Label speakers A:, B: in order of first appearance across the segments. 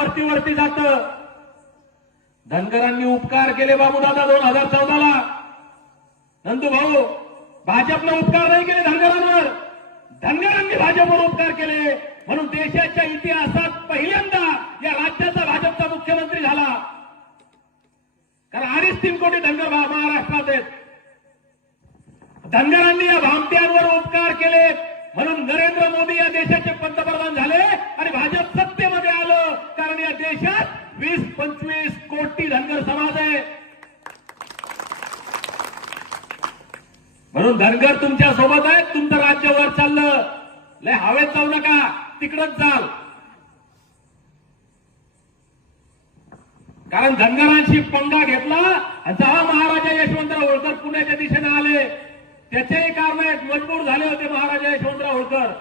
A: वरती वरती जात. धनगरांनी उपकार केले बाबूदादा दोन हजार चौदाला. नंदू भाऊ भाजपनं उपकार नाही केले धनगरांवर. धनगरांनी भाजपवर उपकार केले. म्हणून देशाच्या इतिहासात पहिल्यांदा या राज्याचा भाजपचा मुख्यमंत्री झाला. कारण अडीच तीन कोटी धनगर महाराष्ट्रात आहेत. धनगरांनी या भामट्यांवर उपकार केले म्हणून नरेंद्र मोदी या देशाचे पंतप्रधान झाले आणि भाजप सत्तेमध्ये आलं कारण या देशात वीस पंचवीस कोटी धनगर समाज आहे. म्हणून धनगर तुमच्यासोबत आहे तुमचं राज्य वर चाललं. लय हवेत जाऊ नका तिकडच जाल. कारण धनगरांशी पंगा घेतला आणि जेव्हा महाराजा यशवंतराव होळकर पुण्याच्या दिशेने आले त्याचेही कारण आहेत मजबूर झाले होते महाराजा यशवंतराव होळकर.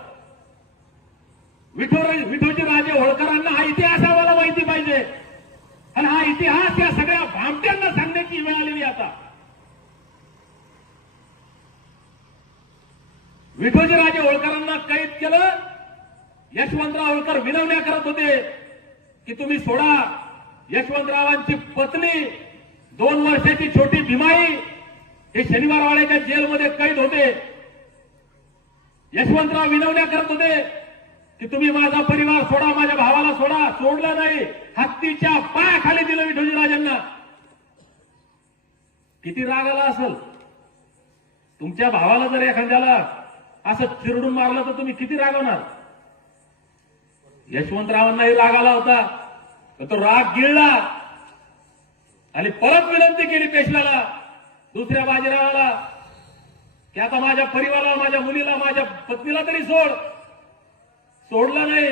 A: विठो विठोजी राजे होळकर विभोजीराजे होळकरांना कैद केलं. यशवंतराव होळकर विनवण्या करत होते की तुम्ही सोडा. यशवंतरावांची पत्नी दोन वर्षाची छोटी भीमाई हे शनिवारवाड्याच्या जेलमध्ये कैद होते. यशवंतराव विनवण्या करत होते की तुम्ही माझा परिवार सोडा माझ्या भावाला सोडा. सोडला नाही. हत्तीच्या पायाखाली दिलं विठोजीराजांना किती राग आला असेल. तुमच्या भावाला जर एखाद्याला असं चिरडून मारलं तर तुम्ही किती रागवणार? यशवंतरावांनाही राग आला होता तर तो राग गिळला आणि परत विनंती केली पेशव्याला दुसऱ्या बाजीरावाला की आता माझ्या परिवाराला माझ्या मुलीला माझ्या पत्नीला तरी सोड. सोडलं नाही.